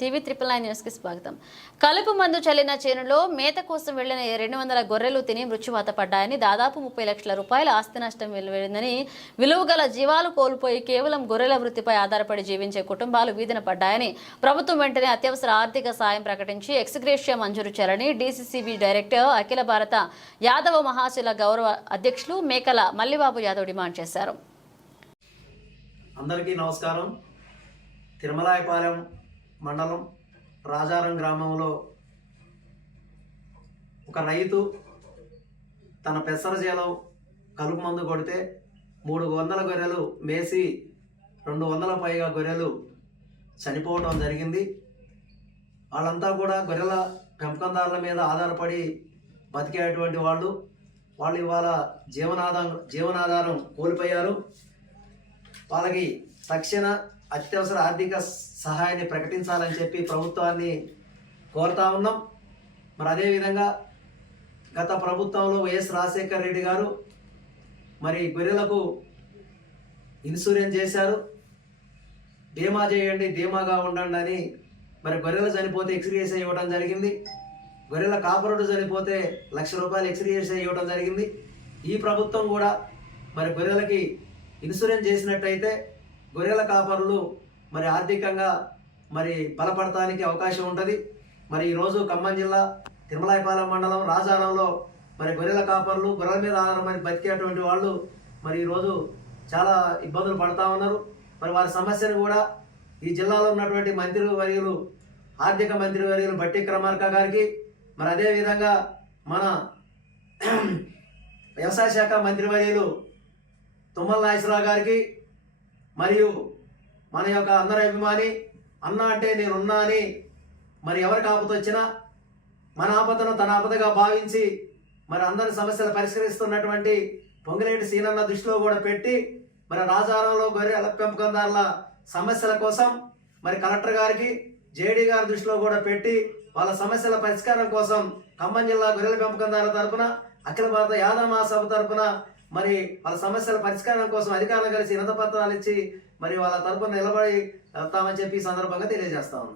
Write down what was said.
TV 999 news కి స్వాగతం. కలుపు మందు చల్లిన చేనులో మేత కోసం వెళ్లిన 200 గొర్రెలు తిని మృత్యువాత పడ్డాయని, దాదాపు 30 లక్షల రూపాయల ఆస్తి నష్టం వెలువడిందని, విలువగల జీవాలు కోల్పోయి కేవలం గొర్రెల వృత్తిపై ఆధారపడి జీవించే కుటుంబాలు వీధిన పడ్డాయని, ప్రభుత్వం వెంటనే అత్యవసర ఆర్థిక సాయం ప్రకటించి ఎక్స్గ్రేషియా మంజూరు చేయాలని డీసీసీబీ డైరెక్టర్, అఖిల భారత యాదవ మహాశిల గౌరవ అధ్యక్షులు మేకల మల్లిబాబు యాదవ్ డిమాండ్ చేశారు. అందరికీ నమస్కారం. తిరుమలాయపాలెం మండలం రాజారం గ్రామంలో ఒక రైతు తన పెసర చేలో కలుపు మందు కొడితే 300 గొర్రెలు మేసి 200 పైగా గొర్రెలు చనిపోవడం జరిగింది. వాళ్ళంతా కూడా గొర్రెల పెంపకందారుల మీద ఆధారపడి బతికేటువంటి వాళ్ళు ఇవాళ జీవనాధారం కోల్పోయారు. వాళ్ళకి తక్షణ అత్యవసర ఆర్థిక సహాయాన్ని ప్రకటించాలని చెప్పి ప్రభుత్వాన్ని కోరుతా ఉన్నాం. మరి అదేవిధంగా గత ప్రభుత్వంలో వైఎస్ రాజశేఖర రెడ్డి గారు మరి గొర్రెలకు ఇన్సూరెన్స్ చేశారు. బీమా చేయండి, ధీమాగా ఉండండి అని మరి గొర్రెలు చనిపోతే ఎక్స్గ్రేషియా ఇవ్వడం జరిగింది. గొర్రెల కాపరుడు చనిపోతే ₹1,00,000 ఎక్స్గ్రేషియా ఇవ్వడం జరిగింది. ఈ ప్రభుత్వం కూడా మరి గొర్రెలకి ఇన్సూరెన్స్ చేసినట్టయితే గొర్రెల కాపరులు మరి ఆర్థికంగా మరి బలపడటానికి అవకాశం ఉంటుంది. మరి ఈరోజు ఖమ్మం జిల్లా తిరుమలాయపాలెం మండలం రాజారంలో మరి గొర్రెల కాపరులు, గొర్రెల మీద ఆధారపడి బతికేటువంటి వాళ్ళు మరి ఈరోజు చాలా ఇబ్బందులు పడతా ఉన్నారు. మరి వారి సమస్యను కూడా ఈ జిల్లాలో ఉన్నటువంటి మంత్రివర్యులు, ఆర్థిక మంత్రివర్యులు బట్టి విక్రమార్క గారికి, మరి అదేవిధంగా మన వ్యవసాయ శాఖ మంత్రివర్యులు తుమ్మల నాగేశ్వరరావు గారికి, మరియు మన యొక్క అందరి అభిమాని అన్న అంటే నేనున్నా అని మరి ఎవరికి ఆపద వచ్చినా మన ఆపదను తన ఆపదగా భావించి మరి అందరి సమస్యలు పరిష్కరిస్తున్నటువంటి పొంగిలేటి సీనన్న దృష్టిలో కూడా పెట్టి మరి రాజారంలో గొర్రెల పెంపకందారుల సమస్యల కోసం మరి కలెక్టర్ గారికి, జేడీ గారి దృష్టిలో కూడా పెట్టి వాళ్ళ సమస్యల పరిష్కారం కోసం ఖమ్మం జిల్లా గొర్రెల పెంపకందారుల తరఫున, అఖిల భారత యాదవ మహాసభ తరఫున మరి వాళ్ళ సమస్యల పరిష్కారం కోసం అధికారులు కలిసి వినతి పత్రాలు ఇచ్చి మరి వాళ్ళ తరఫున నిలబడి వస్తామని చెప్పి ఈ సందర్భంగా తెలియజేస్తాము.